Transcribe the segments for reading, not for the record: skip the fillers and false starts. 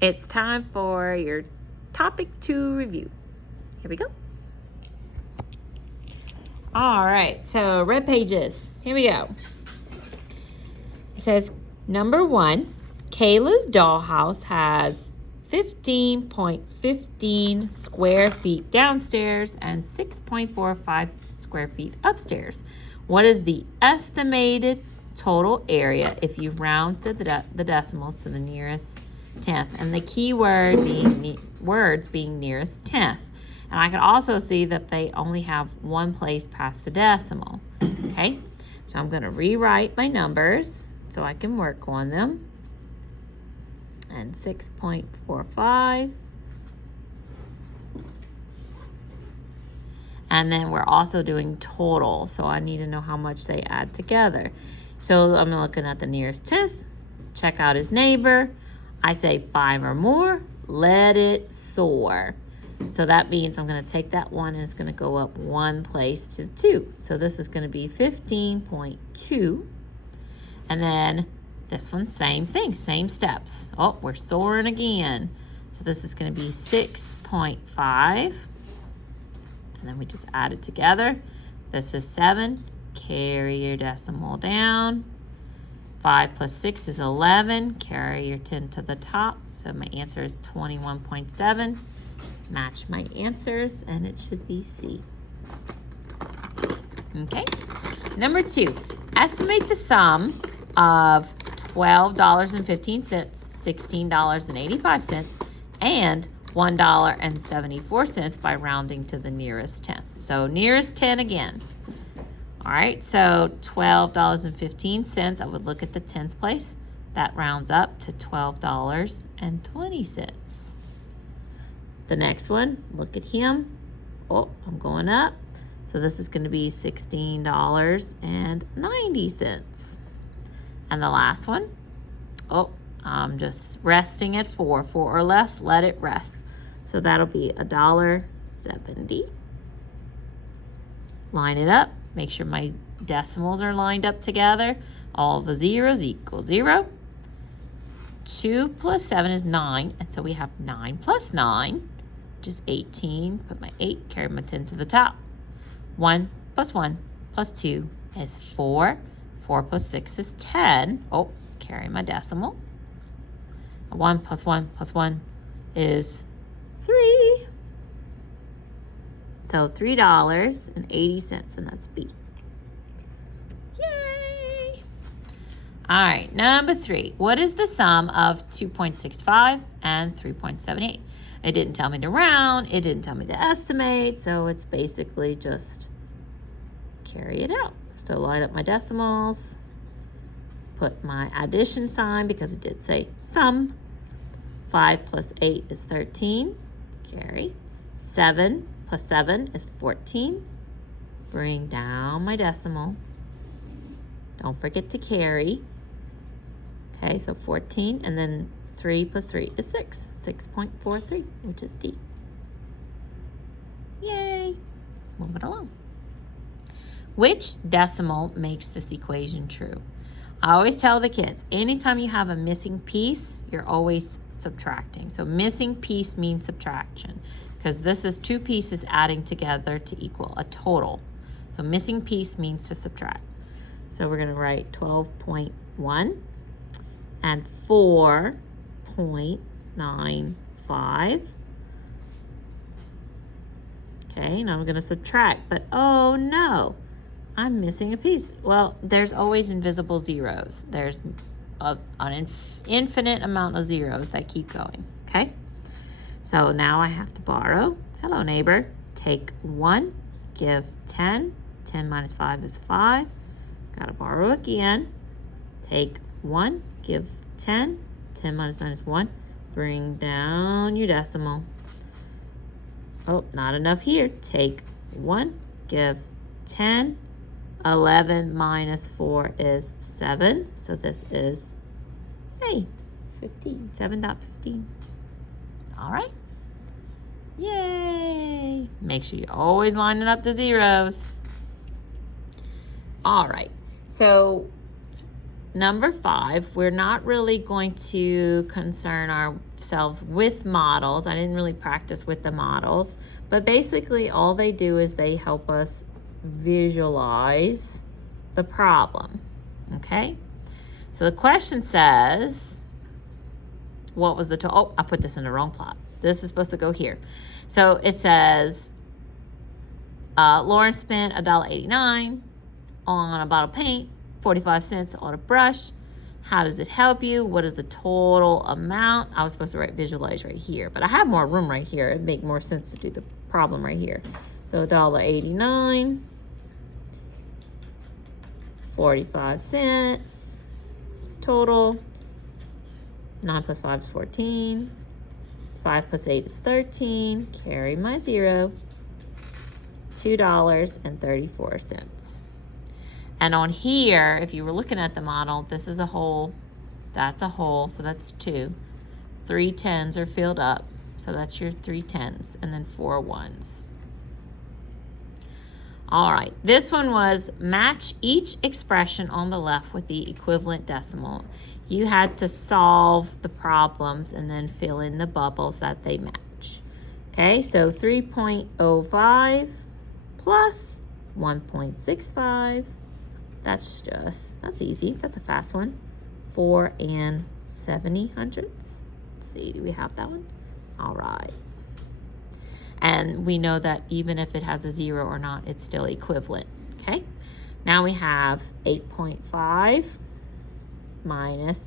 It's time for your topic 2 review. Here we go. All right, so red pages. Here we go. It says number 1, Kayla's dollhouse has 15.15 square feet downstairs and 6.45 square feet upstairs. What is the estimated total area if you round to the decimals to the nearest tenth? And the key word being words being nearest tenth. And I can also see that they only have one place past the decimal. Okay, so I'm going to rewrite my numbers so I can work on them. And 6.45. And then we're also doing total, so I need to know how much they add together. So I'm looking at the nearest tenth, check out his neighbor. I say 5 or more, let it soar. So that means I'm going to take that 1 and it's going to go up 1 place to 2. So this is going to be 15.2. And then this one, same thing, same steps. Oh, we're soaring again. So this is going to be 6.5. And then we just add it together. This is 7. Carry your decimal down. 5 plus 6 is 11. Carry your 10 to the top. So my answer is 21.7. Match my answers, and it should be C. Okay. Number 2, estimate the sum of $12.15, $16.85, and $1.74 by rounding to the nearest tenth. So nearest 10 again. All right, so $12.15, I would look at the tens place. That rounds up to $12.20. The next one, look at him. Oh, I'm going up. So this is going to be $16.90. And the last one, oh, I'm just resting at 4. 4 or less, let it rest. So that'll be $1.70. Line it up. Make sure my decimals are lined up together. All the zeros equal 0. 2 plus 7 is 9. And so we have 9 plus 9, which is 18. Put my 8, carry my 10 to the top. 1 plus 1 plus 2 is 4. 4 plus 6 is 10. Oh, carry my decimal. 1 plus 1 plus 1 is 3. So $3.80, and that's B. Yay! All right, number 3. What is the sum of 2.65 and 3.78? It didn't tell me to round. It didn't tell me to estimate. So it's basically just carry it out. So line up my decimals. Put my addition sign because it did say sum. 5 plus 8 is 13. Carry. 7 plus 7 is 14. Bring down my decimal. Don't forget to carry. Okay, so 14. And then 3 plus 3 is 6. 6.43, which is D. Yay! Move it along. Which decimal makes this equation true? I always tell the kids, anytime you have a missing piece, you're always subtracting. So missing piece means subtraction, because this is 2 pieces adding together to equal a total. So missing piece means to subtract. So we're going to write 12.1 and 4.95. Okay, now I'm going to subtract, but oh no, I'm missing a piece. Well, there's always invisible zeros. There's an infinite amount of zeros that keep going, okay? So now I have to borrow. Hello, neighbor. Take 1, give 10. 10 minus 5 is 5. Gotta borrow again. Take 1, give 10. 10 minus 9 is 1. Bring down your decimal. Oh, not enough here. Take 1, give 10. 11 minus 4 is 7. So this is, hey, 15. 7.15. All right. Yay. Make sure you're always lining up the zeros. All right. So number 5, we're not really going to concern ourselves with models. I didn't really practice with the models, but basically all they do is they help us visualize the problem, okay? So the question says, what was the total? Oh, I put this in the wrong plot. This is supposed to go here. So it says, Lauren spent $1.89 on a bottle of paint, 45 cents on a brush. How does it help you? What is the total amount? I was supposed to write visualize right here, but I have more room right here. It'd make more sense to do the problem right here. So $1.89, 45 cents, total. 9 plus 5 is 14. 5 plus 8 is 13. Carry my 0. $2.34. And on here, if you were looking at the model, this is a hole, that's a hole, so that's 2. 3 10s are filled up, so that's your 3 10s, and then 4 1s. All right, this one was match each expression on the left with the equivalent decimal. You had to solve the problems and then fill in the bubbles that they match. Okay, so 3.05 plus 1.65. That's easy. That's a fast one. 4 70 hundredths. Let's see, do we have that one? All right. And we know that even if it has a 0 or not, it's still equivalent. Okay, now we have 8.5 minus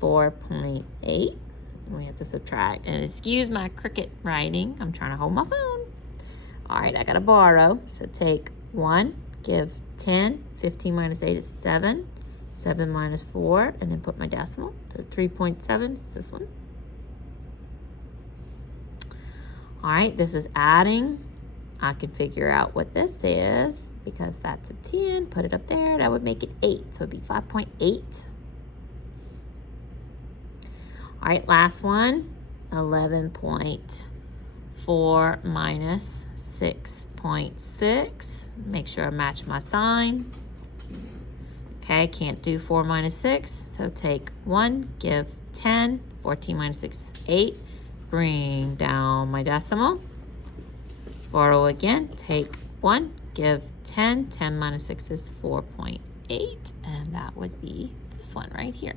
4.8. We have to subtract. And excuse my cricket writing. I'm trying to hold my phone. All right, I got to borrow. So take 1, give 10. 15 minus 8 is 7. 7 minus 4, and then put my decimal. So 3.7 is this one. All right, this is adding. I can figure out what this is because that's a 10. Put it up there. That would make it 8. So it'd be 5.8. All right, last one. 11.4 minus 6.6. Make sure I match my sign. Okay, can't do 4 minus 6. So take 1, give 10. 14 minus 6 is 8. Bring down my decimal. Borrow again. Take 1, give 10. 10 minus 6 is 4.8. And that would be this one right here.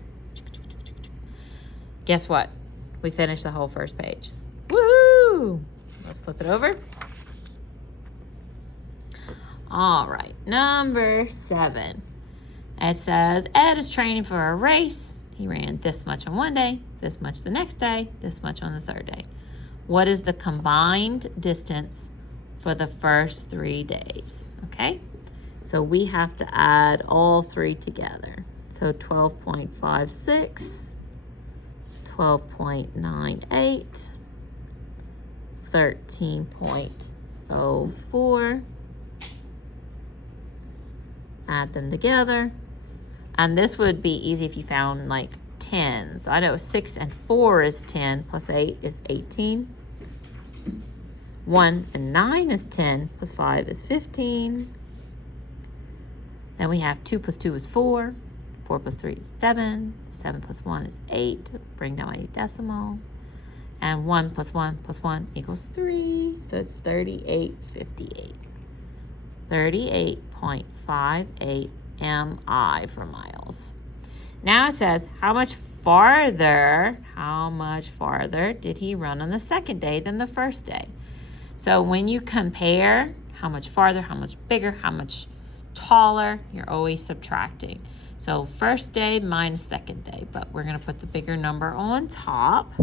Guess what? We finished the whole first page. Woohoo! Let's flip it over. All right, number 7. It says, Ed is training for a race. He ran this much on one day, this much the next day, this much on the third day. What is the combined distance for the first 3 days? Okay, so we have to add all 3 together. So 12.56, 12.98, 13.04. Add them together. And this would be easy if you found like 10. So I know 6 and 4 is 10, plus 8 is 18. 1 and 9 is 10, plus 5 is 15. Then we have 2 plus 2 is 4. 4 plus 3 is 7. 7 plus 1 is 8. Bring down my decimal. And 1 plus 1 plus 1 equals 3. So it's 38.58. 38.58 mi for miles. Now it says, how much farther did he run on the second day than the first day? So when you compare how much farther, how much bigger, how much taller, you're always subtracting. So first day minus second day, but we're going to put the bigger number on top.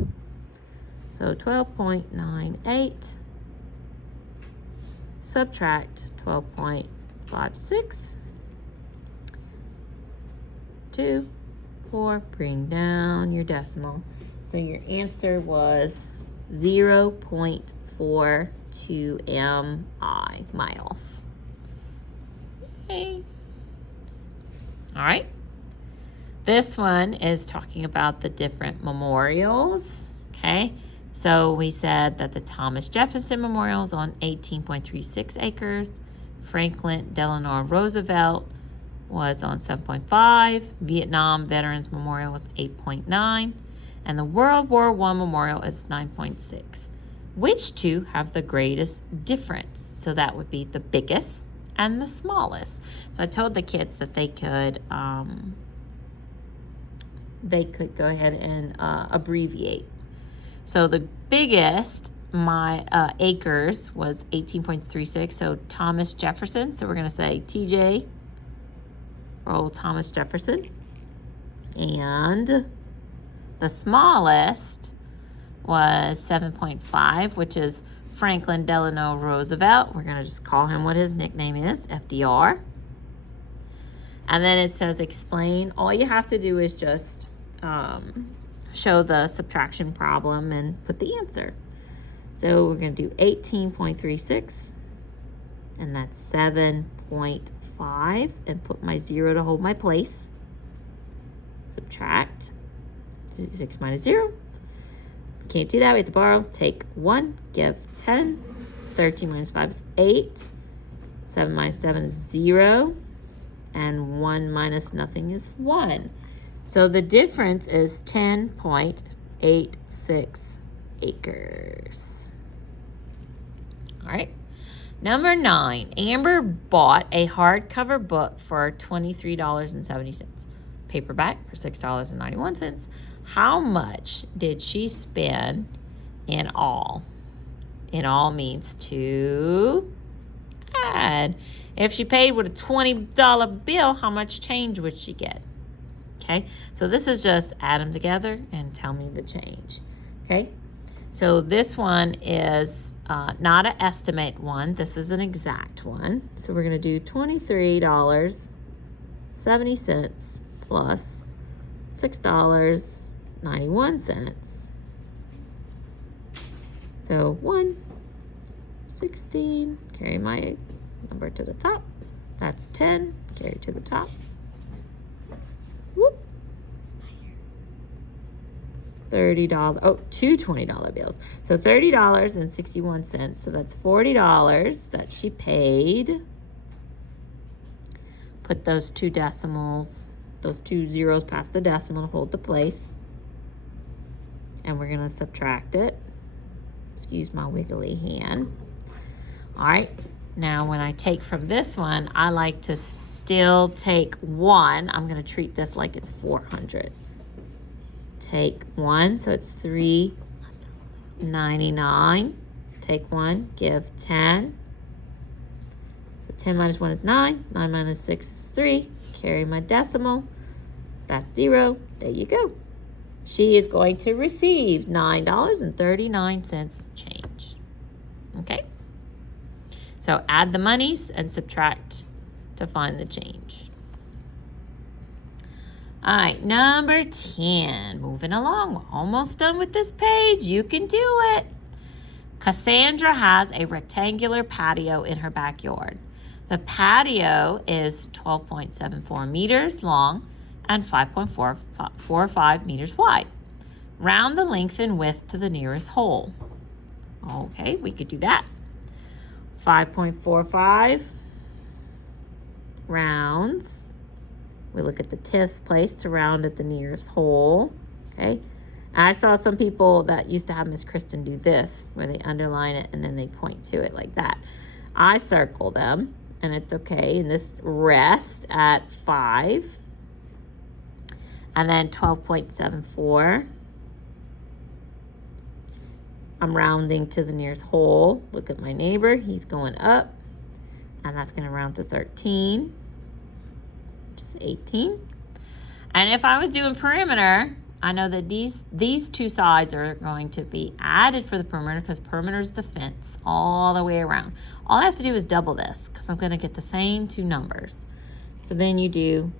So 12.98 subtract 12.56. 2, 4, bring down your decimal. So your answer was 0.42 mi, miles. Okay. All right. This one is talking about the different memorials. Okay. So we said that the Thomas Jefferson Memorial is on 18.36 acres. Franklin Delano Roosevelt was on 7.5. Vietnam Veterans Memorial was 8.9. And the World War I Memorial is 9.6. Which two have the greatest difference? So that would be the biggest and the smallest. So I told the kids that they could go ahead and abbreviate. So the biggest, my acres, was 18.36. So Thomas Jefferson. So we're going to say TJ for old Thomas Jefferson. And the smallest was 7.5, which is Franklin Delano Roosevelt. We're going to just call him what his nickname is, FDR. And then it says explain. All you have to do is just show the subtraction problem and put the answer. So we're going to do 18.36, and that's 7.5, and put my 0 to hold my place. Subtract 6 minus 0. Can't do that. We have to borrow. Take 1, give 10. 13 minus 5 is 8. 7 minus 7 is 0. And 1 minus nothing is 1. So the difference is 10.86 acres. All right. Number 9. Amber bought a hardcover book for $23.70. Paperback for $6.91. How much did she spend in all? In all means to add. If she paid with a $20 bill, how much change would she get? Okay, so this is just add them together and tell me the change. Okay, so this one is not an estimate one. This is an exact one. So we're going to do $23.70 plus $6.91. So 116, carry my number to the top. That's 10, carry to the top. Whoop. $30, oh, two $20 bills. So $30.61. So that's $40 that she paid. Put those two decimals, those two zeros past the decimal to hold the place. And we're going to subtract it. Excuse my wiggly hand. All right. Now, when I take from this one, I like to still take 1. I'm going to treat this like it's 400. Take 1, so it's $3.99. Take 1, give 10. So 10 minus 1 is 9. 9 minus 6 is 3. Carry my decimal. That's 0. There you go. She is going to receive $9.39 change. Okay? So add the monies and subtract to find the change. All right, number 10. Moving along. We're almost done with this page. You can do it. Cassandra has a rectangular patio in her backyard. The patio is 12.74 meters long and 5.45 meters wide. Round the length and width to the nearest hole. Okay, we could do that. 5.45 rounds. We look at the 10th place to round at the nearest hole. Okay. And I saw some people that used to have Miss Kristen do this, where they underline it and then they point to it like that. I circle them, and it's okay. And this rest at 5. And then 12.74. I'm rounding to the nearest hole. Look at my neighbor. He's going up. And that's going to round to 13. Which is 18. And if I was doing perimeter, I know that these two sides are going to be added for the perimeter, because perimeter is the fence all the way around. All I have to do is double this, because I'm going to get the same two numbers. So then you do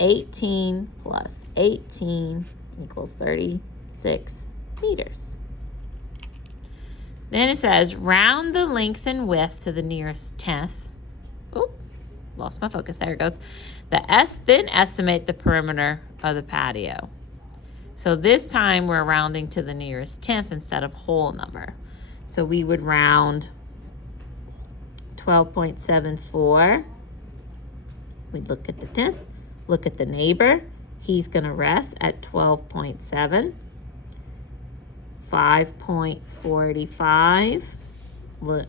18 plus 18 equals 36 meters. Then it says, round the length and width to the nearest 10th. Oh, lost my focus. There it goes. Then estimate the perimeter of the patio. So this time we're rounding to the nearest 10th instead of whole number. So we would round 12.74 We look at the 10th, look at the neighbor. He's going to rest at 12.7. 5.45.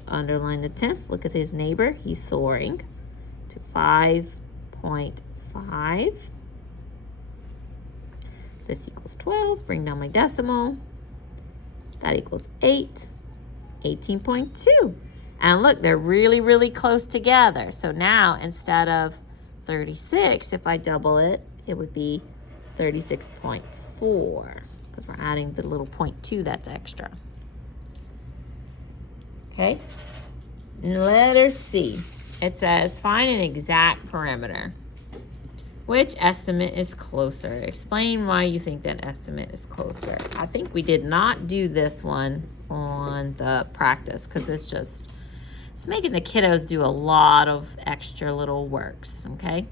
Underline the 10th. Look at his neighbor. He's soaring to 5.5. This equals 12. Bring down my decimal. That equals 8. 18.2. And look, they're really, really close together. So now instead of 36, if I double it, it would be 36.4 because we're adding the little 0.2 that's extra. Okay. Letter C. It says find an exact perimeter. Which estimate is closer? Explain why you think that estimate is closer. I think we did not do this one on the practice because it's making the kiddos do a lot of extra little works, okay?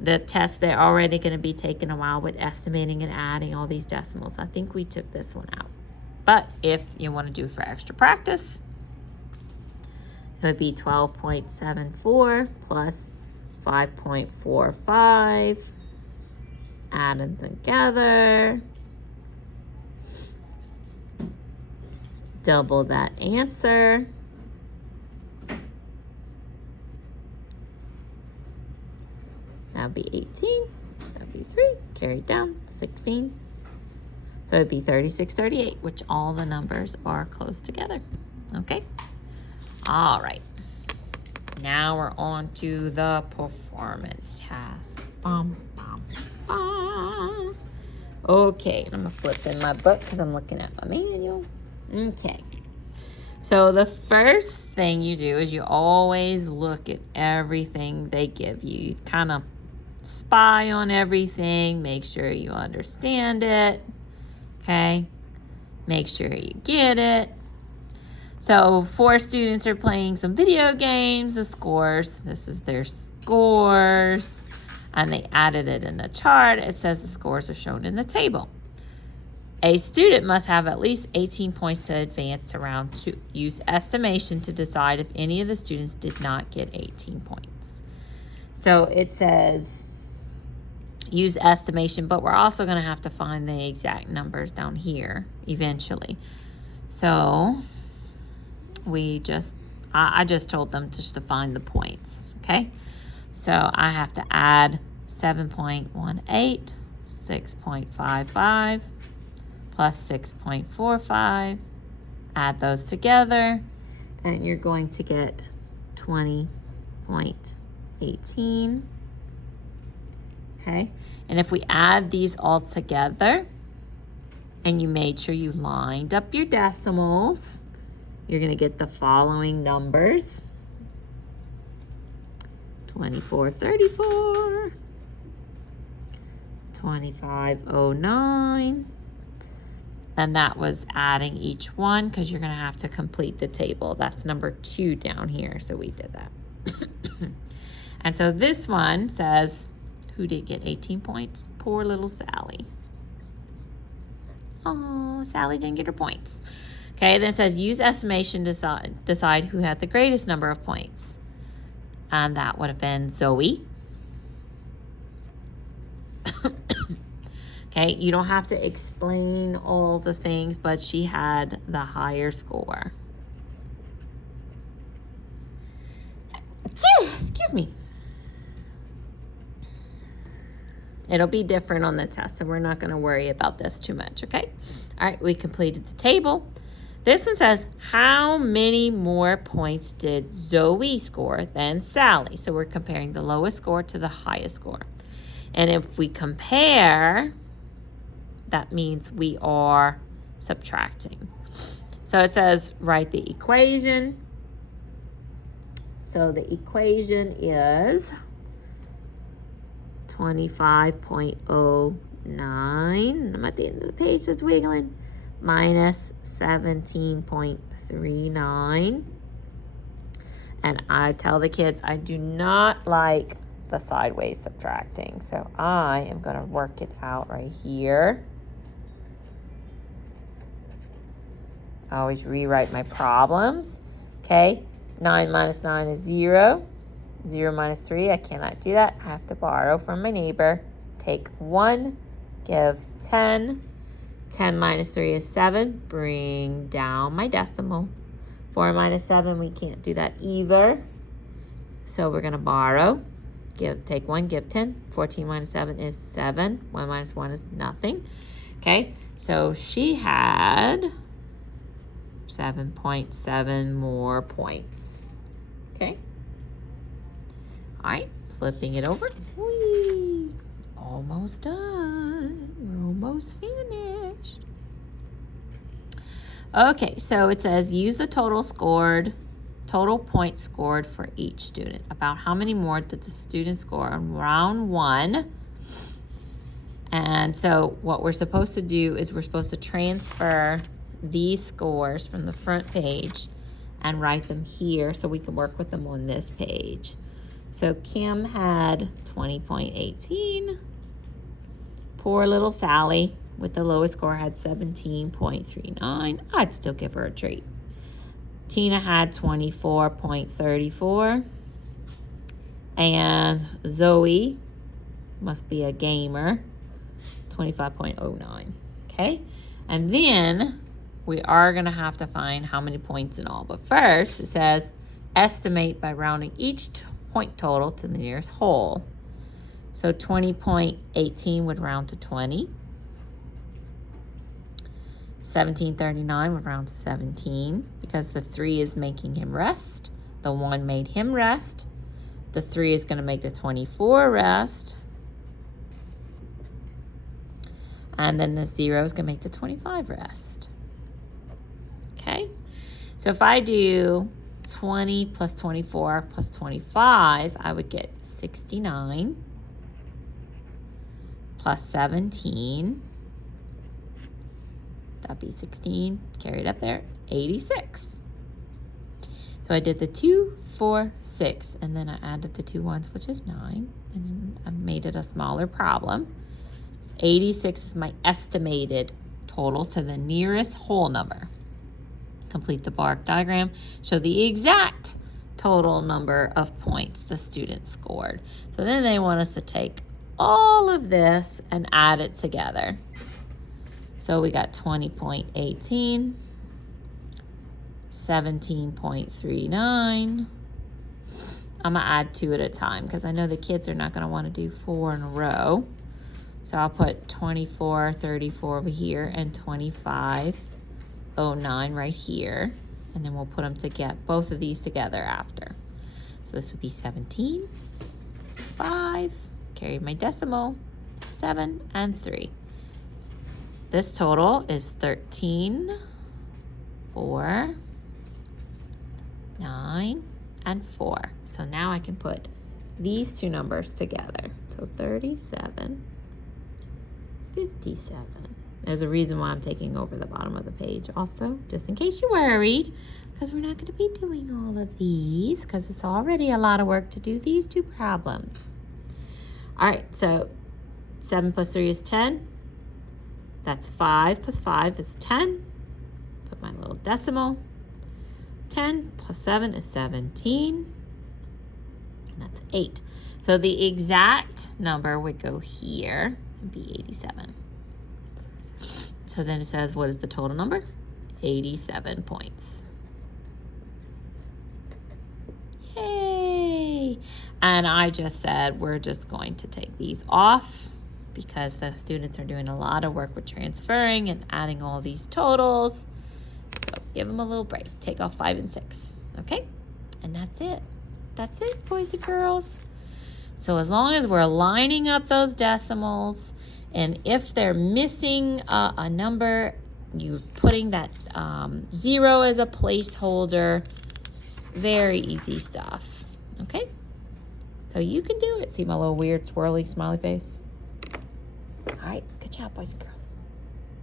The test, they're already going to be taking a while with estimating and adding all these decimals. I think we took this one out. But if you want to do it for extra practice, it would be 12.74 plus 5.45. Add them together. Double that answer. That would be 18. That would be 3. Carry it down. 16. So it would be 36.38, which all the numbers are close together. Okay? All right. Now we're on to the performance task. Bum, bum, bum. Okay, I'm going to flip in my book because I'm looking at my manual. Okay. So the first thing you do is you always look at everything they give you. You kind of spy on everything. Make sure you understand it. Okay? Make sure you get it. So 4 students are playing some video games. The scores, this is their scores. And they added it in the chart. It says the scores are shown in the table. A student must have at least 18 points to advance to round 2. Use estimation to decide if any of the students did not get 18 points. So it says use estimation, but we're also going to have to find the exact numbers down here eventually. So I just told them just to find the points, okay? So I have to add 7.18, 6.55, plus 6.45, add those together, and you're going to get 20.18, okay? And if we add these all together, and you made sure you lined up your decimals, you're going to get the following numbers. 2434, 2509, and that was adding each one because you're going to have to complete the table. That's number 2 down here, so we did that. And so this one says, who did get 18 points? Poor little Sally. Oh, Sally didn't get her points. Okay, then it says use estimation to decide who had the greatest number of points. And that would have been Zoe. Okay, you don't have to explain all the things, but she had the higher score. Excuse me. It'll be different on the test, so we're not going to worry about this too much, okay? All right, we completed the table. This one says, how many more points did Zoe score than Sally? So we're comparing the lowest score to the highest score. And if we compare, that means we are subtracting. So it says, write the equation. So the equation is 25.09. I'm at the end of the page, so it's wiggling. Minus 17.39. And I tell the kids I do not like the sideways subtracting. So I am going to work it out right here. I always rewrite my problems. Okay, 9 minus 9 is 0. 0 minus 3, I cannot do that. I have to borrow from my neighbor. Take 1, give 10. 10 minus 3 is 7. Bring down my decimal. 4 minus 7, we can't do that either. So we're going to borrow. Take 1, give 10. 14 minus 7 is 7. 1 minus 1 is nothing. Okay, so she had 7.7 more points. Okay. All right, flipping it over. Whee! Almost done. We're almost finished. Okay, so it says use the total points scored for each student. About how many more did the student score on round 1? And so what we're supposed to do is we're supposed to transfer these scores from the front page and write them here so we can work with them on this page. So Kim had 20.18. Poor little Sally with the lowest score had 17.39. I'd still give her a treat. Tina had 24.34. And Zoe must be a gamer, 25.09. Okay, and then we are going to have to find how many points in all. But first, it says estimate by rounding each point total to the nearest whole. So 20.18 would round to 20. 17.39 would round to 17 because the 3 is making him rest. The 1 made him rest. The 3 is going to make the 24 rest. And then the 0 is going to make the 25 rest. Okay? So if I do 20 plus 24 plus 25, I would get 69 plus 17. That'd be 16. Carry it up there. 86. So I did the 2, 4, 6, and then I added the 2 ones, which is 9, and then I made it a smaller problem. 86 is my estimated total to the nearest whole number. Complete the bar diagram. Show the exact total number of points the student scored. So then they want us to take all of this and add it together. So we got 20.18, 17.39. I'm going to add 2 at a time because I know the kids are not going to want to do 4 in a row. So I'll put 24.34 over here and 25.09 right here. And then we'll put them to get both of these together after. So this would be 17, 5, carry my decimal, 7, and 3. This total is 13, 4, 9, and 4. So now I can put these 2 numbers together. So 37, 57. There's a reason why I'm taking over the bottom of the page also, just in case you're worried, because we're not going to be doing all of these because it's already a lot of work to do these 2 problems. All right, so 7 plus 3 is 10. That's 5 plus 5 is 10. Put my little decimal. 10 plus 7 is 17. And that's 8. So the exact number would go here and be 87. So then it says, what is the total number? 87 points. Yay! And I just said we're just going to take these off because the students are doing a lot of work with transferring and adding all these totals. So give them a little break. Take off 5 and 6. Okay? And that's it. That's it, boys and girls. So as long as we're lining up those decimals, and if they're missing a number, you're putting that 0 as a placeholder. Very easy stuff. Okay? So you can do it. See my little weird swirly smiley face? All right, good job, boys and girls.